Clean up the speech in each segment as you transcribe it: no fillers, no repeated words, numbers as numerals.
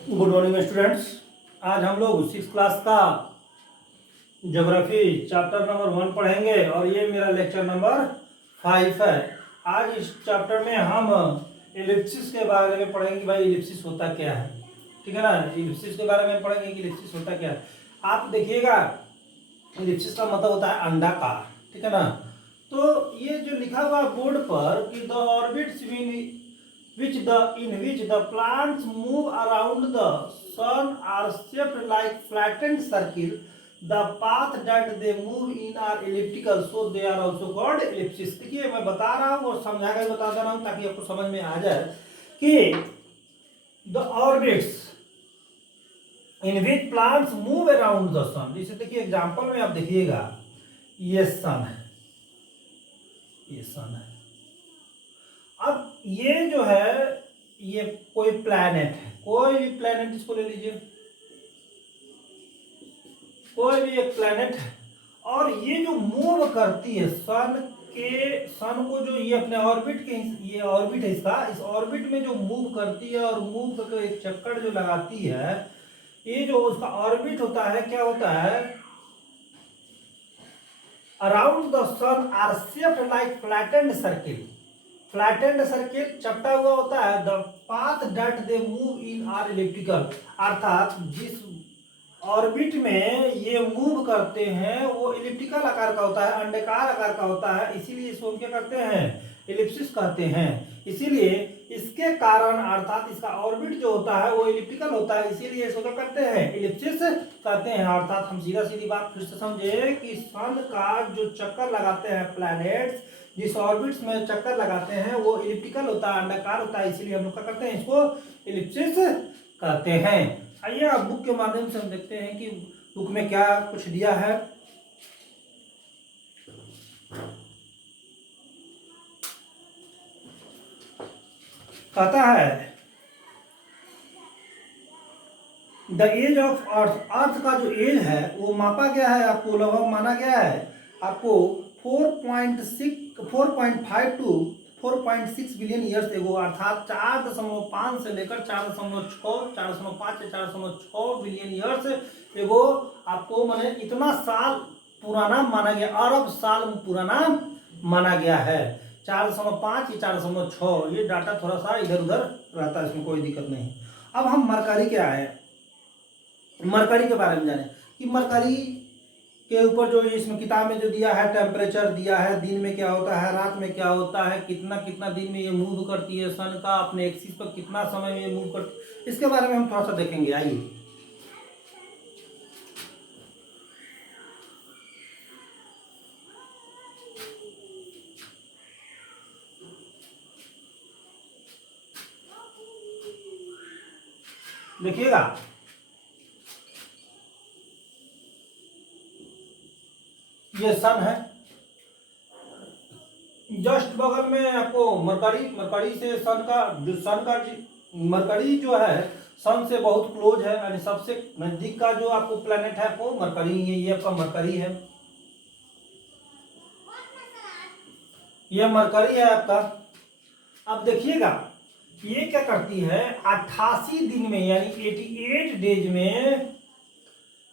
Good morning students. आज हम लोग 6 क्लास का ज्योग्राफी चैप्टर नंबर 1 पढ़ेंगे और ये मेरा लेक्चर नंबर 5 है। आज इस चैप्टर में हम इलिप्सिस के बारे में पढ़ेंगे। भाई इलिप्सिस होता क्या है, ठीक है ना। इलिप्सिस के बारे में पढ़ेंगे कि इलिप्सिस होता क्या है। आप देखिएगा, इलिप्सिस का मतलब होता है अंडाकार, ठीक है ना। तो ये जो लिखा हुआ बोर्ड पर कि the orbits in which the planets move around the sun are shaped like flattened circle. The path that they move in are elliptical, so they are also called ellipses. देखिए मैं बता रहा हूँ और समझा कर बता रहा हूँ ताकि आपको समझ में आ जाए कि the orbits in which planets move around the sun, जैसे देखिए एग्जांपल में आप देखिएगा, ये सन है, ये सन है। अब ये जो है ये कोई प्लैनेट है, कोई भी प्लैनेट इसको ले लीजिए, कोई भी एक प्लैनेट है और ये जो मूव करती है सन को जो ये अपने ऑर्बिट के, ये ऑर्बिट है इसका, इस ऑर्बिट में जो मूव करती है और मूव करके एक चक्कर जो लगाती है, ये जो उसका ऑर्बिट होता है क्या होता है, around the sun are shaped like flattened circle. Flattened circle चपटा हुआ होता है। The path that they move in are elliptical, अर्थात जिस ऑर्बिट में ये मूव करते हैं वो इलिप्टिकल आकार का होता है, अंडाकार आकार का होता है, इसीलिए इसको हम क्या करते हैं, इलिप्सिस कहते हैं। इसीलिए इसके कारण अर्थात इसका ऑर्बिट जो होता है वो इलिप्टिकल होता है, इसीलिए इसको क्या करते हैं, इलिप्सिस कहते हैं। अर्थात हम सीधा सीधी बात फिर से समझे कि सन का जो चक्कर लगाते हैं प्लैनेट्स, जिस ऑर्बिट्स में चक्कर लगाते हैं वो इलिप्टिकल होता है, अंडाकार होता है, इसीलिए हम लोग क्या करते हैं, इसको इलिप्सिस कहते हैं। आइए अब बुक के माध्यम से हम देखते हैं कि बुक में क्या कुछ दिया है। कहता है द एज ऑफ अर्थ, अर्थ का जो एज है वो मापा गया है, आपको लगभग माना गया है आपको 4.5 टू 4.6 बिलियन ईयर्स एगो, अर्थात 4.5 से लेकर 4.6, 4.5 से 4.6 बिलियन ईयर्स एगो आपको माने इतना साल पुराना माना गया, अरब साल पुराना माना गया है। 4.5 या 4.6 ये डाटा थोड़ा सा इधर उधर रहता है, इसमें कोई दिक्कत नहीं। अब हम मरकरी क्या है, मरकरी के बारे में जाने कि मरकरी के ऊपर जो इसमें किताब में जो दिया है, टेम्परेचर दिया है, दिन में क्या होता है, रात में क्या होता है, कितना कितना दिन में ये मूव करती है, सन का अपने एक्सिस पर कितना समय में ये मूव करती है, इसके बारे में हम थोड़ा सा देखेंगे। आइए देखिएगा, ये सन है, जस्ट बगल में आपको मरकरी, मरकरी से सन का जो सन का मरकरी जो है सन से बहुत क्लोज है, यानी सबसे नजदीक का जो आपको प्लेनेट है वो मरकरी ही है। ये आपका मरकरी है, ये मरकरी है आपका। अब देखिएगा ये क्या करती है, 88 दिन में यानी 88 डेज में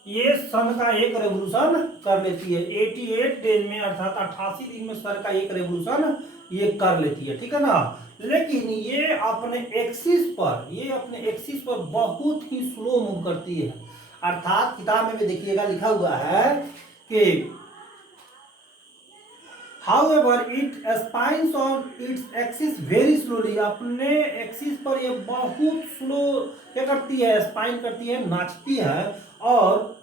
ये सन का एक रेवोल्यूशन कर लेती है। 88 डेज में अर्थात 88 दिन में सन का एक रेवोल्यूशन ये कर लेती है, ठीक है ना। लेकिन ये अपने एक्सिस पर, ये अपने एक्सिस पर बहुत ही स्लो मूव करती है। अर्थात किताब में भी देखिएगा लिखा हुआ है कि However, it spins on its axis very slowly. अपने एक्सिस पर ये बहुत स्लो क्या करती है, स्पाइन करती है, नाचती है। और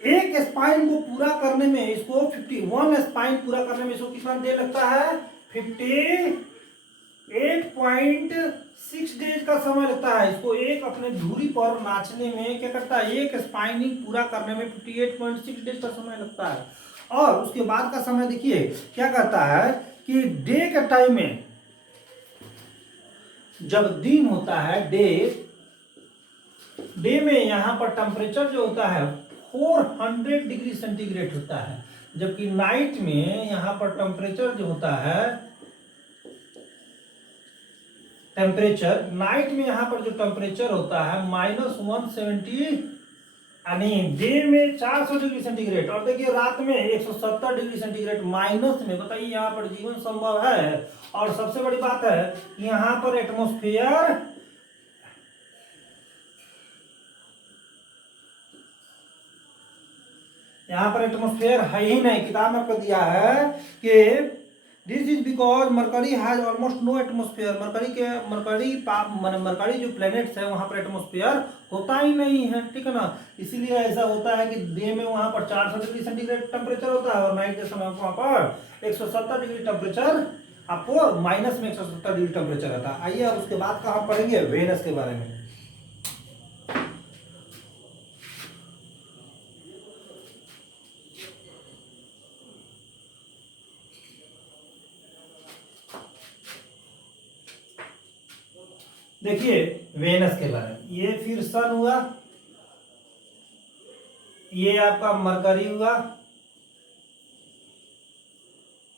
एक स्पाइन को पूरा करने में इसको 51 स्पाइन पूरा करने में इसको कितना देर लगता है, 58.6 डेज का समय लगता है। इसको एक अपने धुरी पर नाचने में क्या करता है, एक स्पाइनिंग पूरा करने में 58.6 डेज का समय लगता है। और उसके बाद का समय देखिए क्या कहता है कि डे के टाइम में, जब दिन होता है, डे में यहां पर टेम्परेचर जो होता है 400 डिग्री सेंटीग्रेड होता है, जबकि नाइट में यहां पर टेम्परेचर जो होता है टेम्परेचर नाइट में यहाँ पर जो टेम्परेचर होता है -170, यानी डे में 400 डिग्री सेंटीग्रेड, और देखिए रात में 170 डिग्री सेंटीग्रेड माइनस में, बताइए यहाँ पर जीवन संभव है? और सबसे बड़ी बात है यहाँ पर एटमॉस्फेयर है ही नहीं। किताब में आपको दिया है कि this is because Mercury has almost no atmosphere. Mercury जो प्लेनेट्स है वहां पर एटमोस्फेयर होता ही नहीं है, ठीक है ना। इसीलिए ऐसा होता है कि डे में वहां पर 400 डिग्री सेंटीग्रेड टेम्परेचर होता है और नाइट के समय वहां पर 170 डिग्री टेम्परेचर, आपको माइनस में 170 डिग्री टेम्परेचर रहता है। आइए अब उसके बाद कहाँ पढ़ेंगे, वेनस के बारे में। देखिए वेनस के बारे में, ये फिर सन हुआ, ये आपका मरकरी हुआ,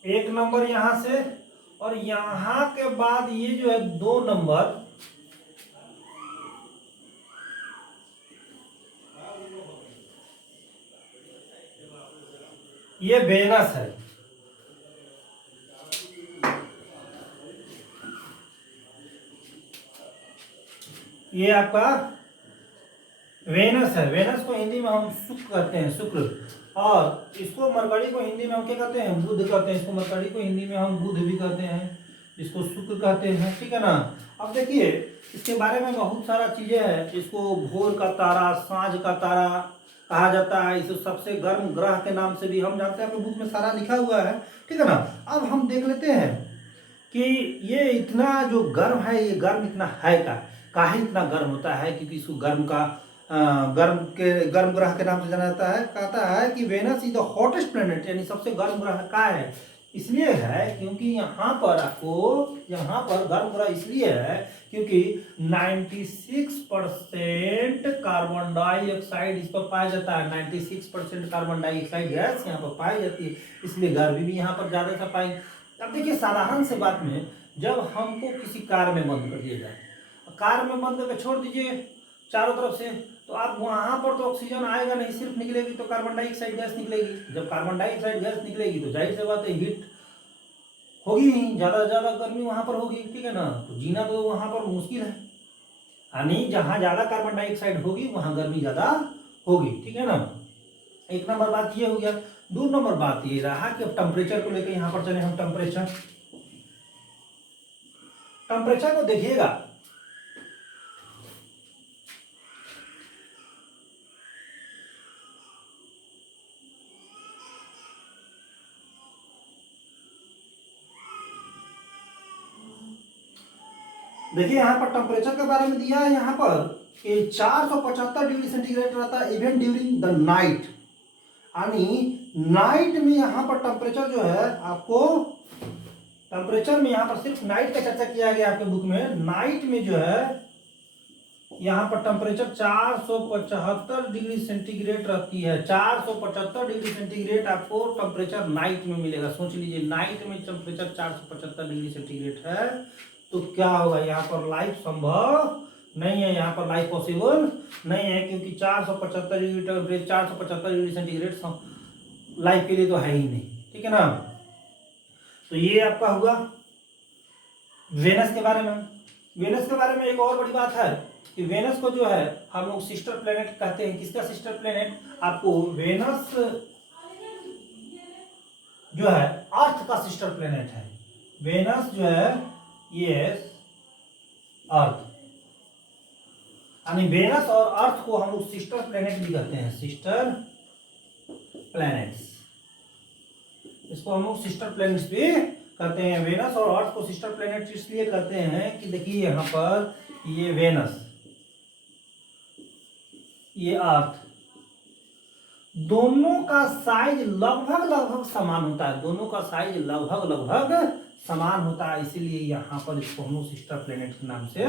एक नंबर यहां से, और यहां के बाद ये जो है 2 नंबर, ये वेनस है। ये आपका वेनस है। वेनस को हिंदी में हम शुक्र कहते हैं, शुक्र, और इसको मरकरी को हिंदी में हम क्या कहते हैं, बुध कहते हैं। इसको मरकरी को हिंदी में हम बुध भी कहते हैं, इसको शुक्र कहते हैं, ठीक है ना। अब देखिए इसके बारे में बहुत सारा चीजें हैं। इसको भोर का तारा, सांझ का तारा कहा जाता है। इसे सबसे गर्म ग्रह के नाम से भी हम जानते हैं, अपने बुक में सारा लिखा हुआ है, ठीक है ना। अब हम देख लेते हैं कि ये इतना जो गर्म है, ये गर्म इतना है काहे इतना गर्म होता है, क्योंकि इसको गर्म ग्रह के नाम से जाना जाता है। कहता है कि Venus is the hottest planet, यानी सबसे गर्म ग्रह का है। इसलिए है क्योंकि यहाँ पर गर्म ग्रह इसलिए है क्योंकि 96% कार्बन डाइऑक्साइड इस पर पाया जाता है। 96% कार्बन डाइऑक्साइड गैस यहाँ पर पाई जाती है, इसलिए गर्मी भी यहाँ पर ज्यादा सा पाएंगे। अब देखिए साधारण से बात में, जब हमको किसी कार में बंद कर दिया जाए, कार में बंद करके छोड़ दीजिए चारों तरफ से, तो आप वहां पर तो ऑक्सीजन आएगा नहीं, सिर्फ निकलेगी तो कार्बन डाइऑक्साइड गैस निकलेगी। जब कार्बन डाइऑक्साइड गैस निकलेगी तो जाहिर सी बात है हीट होगी ही, ज्यादा से ज्यादा गर्मी वहां पर होगी, ठीक है ना। तो जीना तो वहां पर मुश्किल है, यानी जहां ज्यादा कार्बन डाइऑक्साइड होगी वहां गर्मी ज्यादा होगी, ठीक है ना। एक नंबर बात ये हो गया। 2 नंबर बात ये रहा कि अब टेम्परेचर को लेकर यहां पर चले हम। टेम्परेचर को देखिएगा, देखिए यहाँ पर टेम्परेचर के बारे में दिया है यहाँ पर कि 475 डिग्री सेंटीग्रेड रहता है इवन ड्यूरिंग द नाइट, यानी नाइट में यहाँ पर टेम्परेचर जो है आपको, टेम्परेचर में यहाँ पर सिर्फ नाइट का चर्चा किया गया आपके बुक में। नाइट में जो है यहाँ पर टेम्परेचर 475 डिग्री सेंटीग्रेड रहती है। 475 डिग्री सेंटीग्रेड आपको टेम्परेचर नाइट में मिलेगा। सोच लीजिए नाइट में टेम्परेचर 475 डिग्री सेंटीग्रेड है तो क्या होगा, यहाँ पर लाइफ संभव नहीं है, यहाँ पर लाइफ पॉसिबल नहीं है, क्योंकि 475 डिग्री सेंटीग्रेड लाइफ के लिए तो है ही नहीं, ठीक है ना। तो ये आपका हुआ वेनस के बारे में। वेनस के बारे में एक और बड़ी बात है कि वेनस को जो है हम लोग सिस्टर प्लेनेट कहते हैं। किसका सिस्टर प्लेनेट? आपको वेनस जो है अर्थ का सिस्टर प्लेनेट है। वेनस जो है ये अर्थ, यानी वेनस और अर्थ को हम लोग सिस्टर प्लेनेट भी कहते हैं, सिस्टर प्लैनेट्स। इसको हम लोग सिस्टर प्लैनेट्स भी कहते हैं। वेनस और अर्थ को सिस्टर प्लैनेट इसलिए कहते हैं कि देखिए यहाँ पर ये वेनस, ये अर्थ, दोनों का साइज लगभग समान होता है। दोनों का साइज लगभग समान होता है, इसीलिए यहाँ पर इसको हम लोग सिस्टर प्लैनेट के नाम से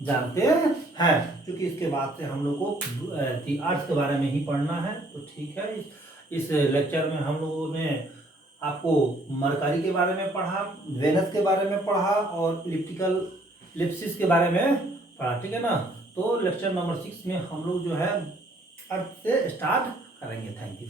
जानते हैं। क्योंकि इसके बाद से हम लोग को अर्थ के बारे में ही पढ़ना है, तो ठीक है। इस लेक्चर में हम लोगों ने आपको मरकरी के बारे में पढ़ा, वेनस के बारे में पढ़ा और इलिप्टिकल इलिप्सिस के बारे में पढ़ा, ठीक है ना। तो लेक्चर नंबर 6 में हम लोग जो है अर्थ से स्टार्ट करेंगे। Thank you.